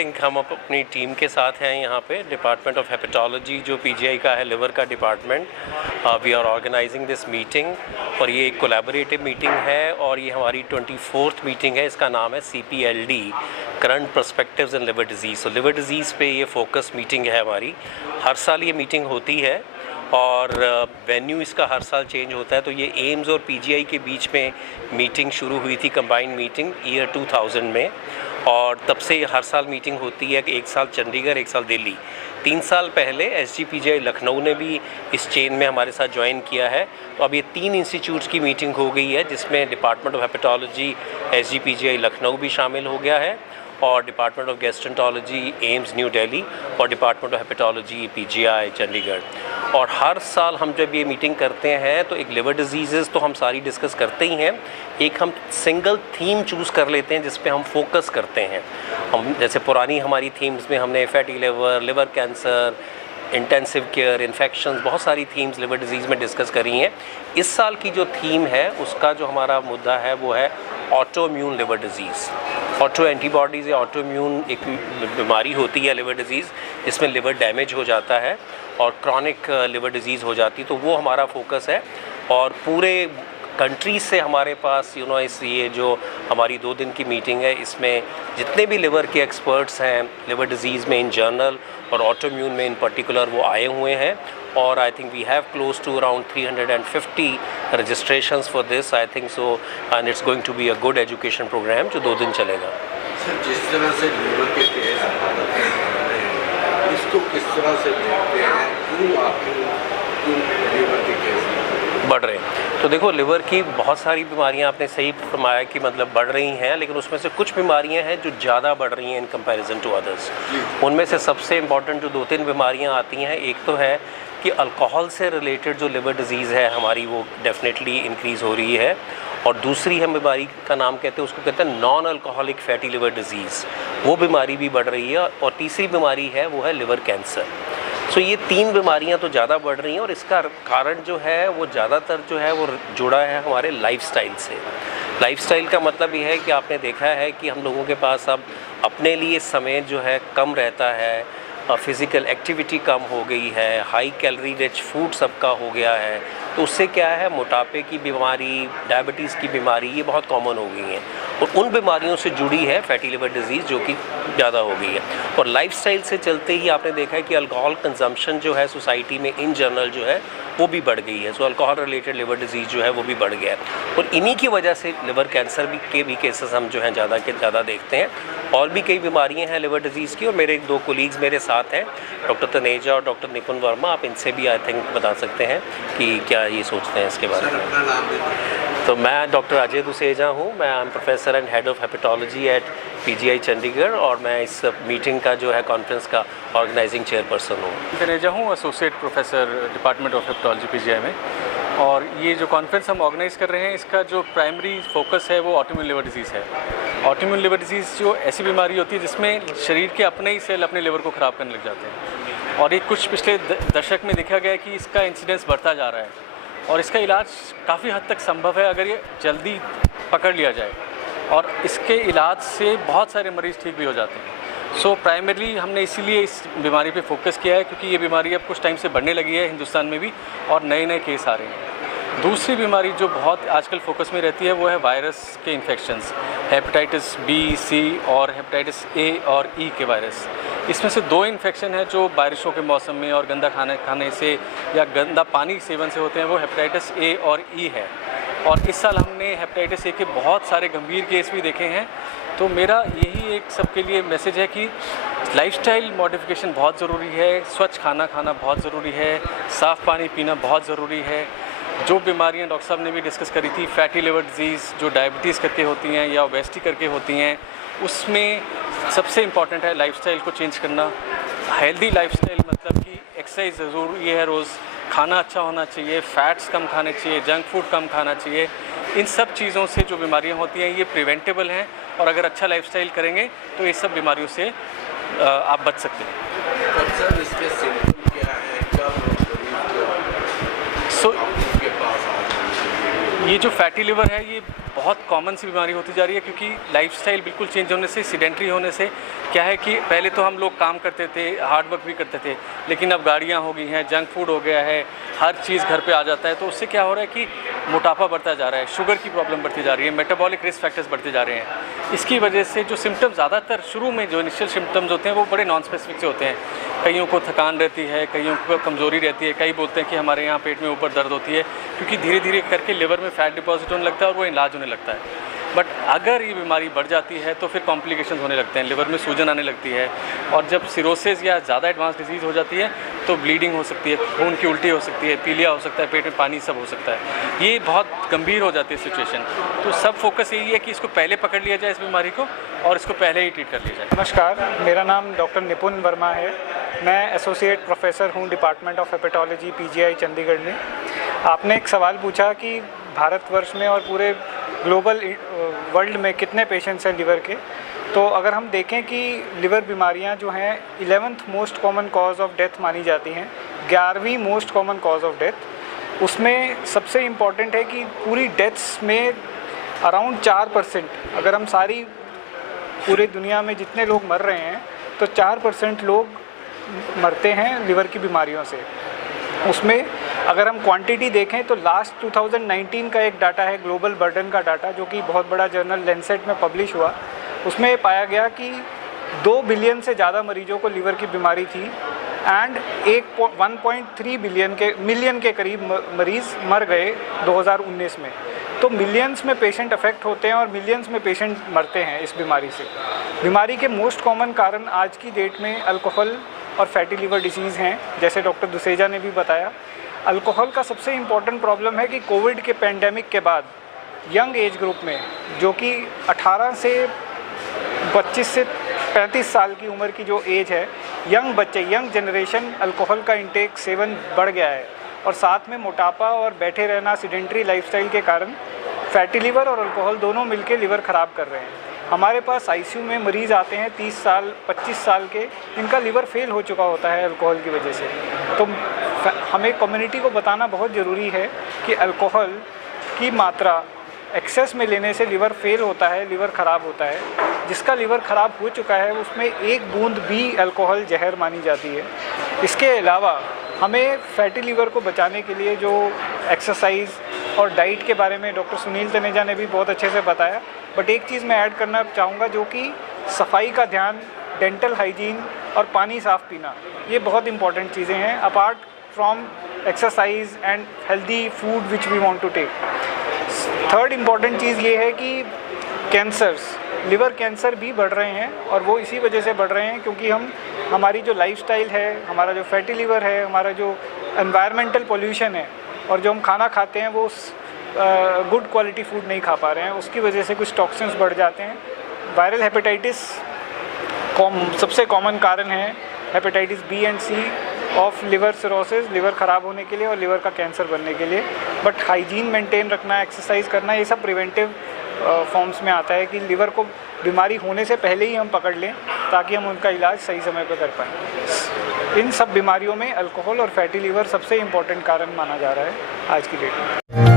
Think हम अपनी team के साथ हैं यहाँ पे, डिपार्टमेंट ऑफ हेपेटोलॉजी जो पीजीआई का है, लिवर का department. We are organising this meeting और ये एक कोलैबोरेटिव मीटिंग है और ये हमारी 24th मीटिंग है। इसका नाम है CPLD, current perspectives in liver disease. तो लिवर डिजीज़ पे ये फोकस मीटिंग है हमारी। हर साल ये मीटिंग होती है और वेन्यू इसका हर साल चेंज होता है। तो ये एम्स और पीजीआई के बीच में मीटिंग शुरू हुई थी, कंबाइंड मीटिंग ईयर 2000 में, और तब से ये हर साल मीटिंग होती है कि एक साल चंडीगढ़, एक साल दिल्ली। 3 साल पहले SGPGI लखनऊ ने भी इस चेन में हमारे साथ ज्वाइन किया है। तो अब ये 3 इंस्टीट्यूट्स की मीटिंग हो गई है, जिसमें department of hepatology SGPGI Lucknow भी शामिल हो गया है और department of gastroenterology AIIMS New Delhi और department of hepatology PGI Chandigarh. और हर साल हम जब ये मीटिंग करते हैं तो एक लिवर डिजीज़ तो हम सारी डिस्कस करते ही हैं, एक हम सिंगल थीम चूज़ कर लेते हैं जिस पे हम फोकस करते हैं। हम जैसे पुरानी हमारी थीम्स में हमने fatty liver, liver cancer, intensive care, infections, बहुत सारी थीम्स लिवर डिजीज़ में डिस्कस करी हैं। इस साल की जो थीम है उसका जो हमारा मुद्दा है वो है auto immune liver disease. Auto antibodies या ऑटो इम्यून एक बीमारी होती है लिवर डिजीज़, जिसमें लिवर डैमेज हो जाता है और क्रॉनिक लिवर डिजीज़ हो जाती है। तो वो हमारा फोकस है और पूरे कंट्री से हमारे पास ये जो हमारी 2 दिन की मीटिंग है, इसमें जितने भी लिवर के एक्सपर्ट्स हैं लिवर डिजीज़ में इन जनरल और ऑटो इम्यून में इन पर्टिकुलर, वो आए हुए हैं। और I think we have close to around 350 registrations for this, I think so, and it's going to be a good education programme जो 2 दिन चलेगा। सर, जिस तरह से लिवर के केस इसको किस तरह से देखते हैं, क्यों लिवर के केस बढ़ रहे हैं? तो देखो, लिवर की बहुत सारी बीमारियां, आपने सही फरमाया कि मतलब बढ़ रही हैं, लेकिन उसमें से कुछ बीमारियां हैं जो ज़्यादा बढ़ रही हैं इन कंपैरिजन टू अदर्स। उनमें से सबसे इम्पॉर्टेंट जो 2-3 बीमारियां आती हैं, एक तो है कि अल्कोहल से रिलेटेड जो लिवर डिजीज़ है हमारी, वो डेफिनेटली इंक्रीज़ हो रही है। और दूसरी हम बीमारी का नाम कहते हैं, उसको कहते हैं non alcoholic fatty liver disease, वो बीमारी भी बढ़ रही है। और तीसरी बीमारी है वो है लिवर कैंसर। सो ये 3 बीमारियां तो ज़्यादा बढ़ रही हैं और इसका कारण जो है वो ज़्यादातर जो है वो जुड़ा है हमारे लाइफस्टाइल से। लाइफस्टाइल का मतलब ये है कि आपने देखा है कि हम लोगों के पास अब अपने लिए समय जो है कम रहता है, फिज़िकल एक्टिविटी कम हो गई है, हाई कैलोरी रिच फूड सबका हो गया है। तो उससे क्या है, मोटापे की बीमारी, डायबिटीज़ की बीमारी, ये बहुत कॉमन हो गई हैं और उन बीमारियों से जुड़ी है फैटी लिवर डिजीज़ जो कि ज़्यादा हो गई है। और लाइफस्टाइल से चलते ही आपने देखा है कि अल्कोहल कंजम्पशन जो है सोसाइटी में इन जनरल जो है वो भी बढ़ गई है। सो अल्कोहल रिलेटेड लिवर डिजीज़ जो है वो भी बढ़ गया है और इन्हीं की वजह से लिवर कैंसर भी केसेस हम जो हैं ज़्यादा के ज़्यादा देखते हैं। और भी कई बीमारियां हैं लिवर डिजीज़ की, और मेरे 2 कोलीग्स मेरे साथ हैं, डॉक्टर तनेजा और डॉक्टर निपुण वर्मा। आप इनसे भी आई थिंक बता सकते हैं कि क्या ये सोचते हैं इसके बारे में। तो मैं डॉक्टर अजय दुसेजा हूँ, मैं I am professor and head of hepatology at PGI Chandigarh और मैं इस मीटिंग का जो है कॉन्फ्रेंस का ऑर्गेनाइजिंग चेयरपर्सन हूँ। तनेजा हूँ, associate professor department of hepatology PGI में। और ये जो कॉन्फ्रेंस हम ऑर्गेनाइज़ कर रहे हैं, इसका जो प्राइमरी फोकस है वो ऑटोइम्यून लिवर डिजीज़ है। ऑटोइम्यून लिवर डिजीज़ जो ऐसी बीमारी होती है जिसमें शरीर के अपने ही सेल अपने लिवर को ख़राब करने लग जाते हैं और ये कुछ पिछले दशक में देखा गया है कि इसका इंसिडेंस बढ़ता जा रहा है और इसका इलाज काफ़ी हद तक संभव है अगर ये जल्दी पकड़ लिया जाए, और इसके इलाज से बहुत सारे मरीज़ ठीक भी हो जाते हैं। सो प्राइमरली हमने इसीलिए इस बीमारी पे फोकस किया है क्योंकि ये बीमारी अब कुछ टाइम से बढ़ने लगी है हिंदुस्तान में भी और नए नए केस आ रहे हैं। दूसरी बीमारी जो बहुत आजकल फोकस में रहती है वो है वायरस के इन्फेक्शंस, हेपेटाइटिस B, C और हेपेटाइटिस A और E के वायरस। इसमें से 2 इन्फेक्शन है जो बारिशों के मौसम में और गंदा खाने से या गंदा पानी सेवन से होते हैं, वो हेपेटाइटिस A और E है। और इस साल हमने हेपेटाइटिस A के बहुत सारे गंभीर केस भी देखे हैं। तो मेरा यही एक सबके लिए मैसेज है कि लाइफस्टाइल मॉडिफिकेशन बहुत ज़रूरी है, स्वच्छ खाना खाना बहुत ज़रूरी है, साफ़ पानी पीना बहुत ज़रूरी है। जो बीमारियां डॉक्टर साहब ने भी डिस्कस करी थी, फैटी लिवर डिजीज़ जो डायबिटीज़ करके होती हैं या ओबेसिटी करके होती हैं, उसमें सबसे इम्पॉर्टेंट है लाइफस्टाइल को चेंज करना। हेल्दी लाइफस्टाइल मतलब कि एक्सरसाइज ज़रूरी है, रोज़ खाना अच्छा होना चाहिए, फ़ैट्स कम खाने चाहिए, जंक फूड कम खाना चाहिए। इन सब चीज़ों से जो बीमारियां होती हैं ये प्रिवेंटेबल हैं और अगर अच्छा लाइफस्टाइल करेंगे तो ये सब बीमारियों से आप बच सकते हैं। सर, इसके सिम्टम क्या है, कब ये जो फैटी लिवर है ये बहुत कॉमन सी बीमारी होती जा रही है, क्योंकि लाइफस्टाइल बिल्कुल चेंज होने से, सीडेंट्री होने से क्या है कि पहले तो हम लोग काम करते थे, हार्ड वर्क भी करते थे, लेकिन अब गाड़ियाँ हो गई हैं, जंक फूड हो गया है, हर चीज़ घर पे आ जाता है, तो उससे क्या हो रहा है कि मोटापा बढ़ता जा रहा है, शुगर की प्रॉब्लम बढ़ती जा रही है, मेटाबॉलिक रिस्क फैक्टर्स बढ़ते जा रहे हैं। इसकी वजह से जो सिम्टम्स ज़्यादातर शुरू में जो इनिशियल सिम्टम्स होते हैं वो बड़े नॉन स्पेसिफिक से होते हैं। कईयों को थकान रहती है, कईयों को कमज़ोरी रहती है, कई बोलते हैं कि हमारे यहाँ पेट में ऊपर दर्द होती है, क्योंकि धीरे धीरे करके लिवर में फैट डिपॉजिट होने लगता है और वो इलाज होने लगता है। बट अगर ये बीमारी बढ़ जाती है तो फिर कॉम्प्लिकेशंस होने लगते हैं, लिवर में सूजन आने लगती है, और जब सिरोसिस या ज़्यादा एडवांस डिजीज़ हो जाती है तो ब्लीडिंग हो सकती है, खून की उल्टी हो सकती है, पीलिया हो सकता है, पेट में पानी सब हो सकता है। ये बहुत गंभीर हो जाती है सिचुएशन। तो सब फोकस यही है कि इसको पहले पकड़ लिया जाए इस बीमारी को, और इसको पहले ही ट्रीट कर लिया जाए। नमस्कार, मेरा नाम डॉक्टर निपुण वर्मा है। मैं एसोसिएट प्रोफेसर हूँ department of hepatology PGI Chandigarh में। आपने एक सवाल पूछा कि भारतवर्ष में और पूरे ग्लोबल वर्ल्ड में कितने पेशेंट्स हैं लिवर के। तो अगर हम देखें कि लिवर बीमारियां जो हैं 11th most common cause of death मानी जाती हैं, 11वीं most common cause of death. उसमें सबसे इम्पॉर्टेंट है कि पूरी डेथ्स में अराउंड 4%, अगर हम सारी पूरे दुनिया में जितने लोग मर रहे हैं तो 4% लोग मरते हैं लिवर की बीमारियों से। उसमें अगर हम क्वांटिटी देखें तो लास्ट 2019 का एक डाटा है, ग्लोबल बर्डन का डाटा, जो कि बहुत बड़ा जर्नल लैंसेट में पब्लिश हुआ। उसमें पाया गया कि 2 बिलियन से ज़्यादा मरीजों को लिवर की बीमारी थी एंड 1.3 मिलियन के करीब मरीज़ मर गए 2019 में। तो मिलियंस में पेशेंट अफेक्ट होते हैं और मिलियंस में पेशेंट मरते हैं इस बीमारी से। बीमारी के मोस्ट कॉमन कारण आज की डेट में अल्कोहल और फैटी लिवर डिसीज़ हैं, जैसे डॉक्टर दुसेजा ने भी बताया। अल्कोहल का सबसे इम्पॉर्टेंट प्रॉब्लम है कि कोविड के पैंडेमिक के बाद यंग एज ग्रुप में, जो कि 18 से 25 से 35 साल की उम्र की जो एज है, यंग बच्चे, यंग जनरेशन, अल्कोहल का इंटेक सेवन बढ़ गया है। और साथ में मोटापा और बैठे रहना, सीडेंट्री लाइफस्टाइल के कारण फैटी लिवर और अल्कोहल दोनों मिलकर लिवर ख़राब कर रहे हैं। हमारे पास आईसीयू में मरीज़ आते हैं 30 साल 25 साल के, जिनका लिवर फेल हो चुका होता है अल्कोहल की वजह से। तो हमें कम्युनिटी को बताना बहुत ज़रूरी है कि अल्कोहल की मात्रा एक्सेस में लेने से लिवर फेल होता है, लिवर ख़राब होता है। जिसका लिवर ख़राब हो चुका है उसमें एक बूंद भी अल्कोहल जहर मानी जाती है। इसके अलावा हमें फैटी लिवर को बचाने के लिए जो एक्सरसाइज और डाइट के बारे में डॉक्टर सुनील तनेजा ने भी बहुत अच्छे से बताया। बट एक चीज़ मैं ऐड करना चाहूँगा, जो कि सफाई का ध्यान, डेंटल हाइजीन और पानी साफ़ पीना, ये बहुत इंपॉर्टेंट चीज़ें हैं apart from exercise and healthy food which we want to take. Third important चीज़ ये है कि कैंसर्स, लिवर कैंसर भी बढ़ रहे हैं, और वो इसी वजह से बढ़ रहे हैं क्योंकि हमारी जो लाइफस्टाइल है, हमारा जो फैटी लिवर है, हमारा जो एनवायरमेंटल पोल्यूशन है, और जो हम खाना खाते हैं वो गुड क्वालिटी फूड नहीं खा पा रहे हैं, उसकी वजह से कुछ टॉक्सिन्स बढ़ जाते हैं। वायरल हेपेटाइटिस सबसे कॉमन कारण है, hepatitis B and C of liver cirrhosis, liver ख़राब होने के लिए और लिवर का कैंसर बनने के लिए। बट हाइजीन मेंटेन रखना, एक्सरसाइज करना, ये सब प्रिवेंटिव फॉर्म्स में आता है कि लिवर को बीमारी होने से पहले ही हम पकड़ लें ताकि हम उनका इलाज सही समय पर कर पाएँ। इन सब बीमारियों में अल्कोहल और फैटी लिवर सबसे इम्पॉर्टेंट कारण माना जा रहा है आज की डेट में।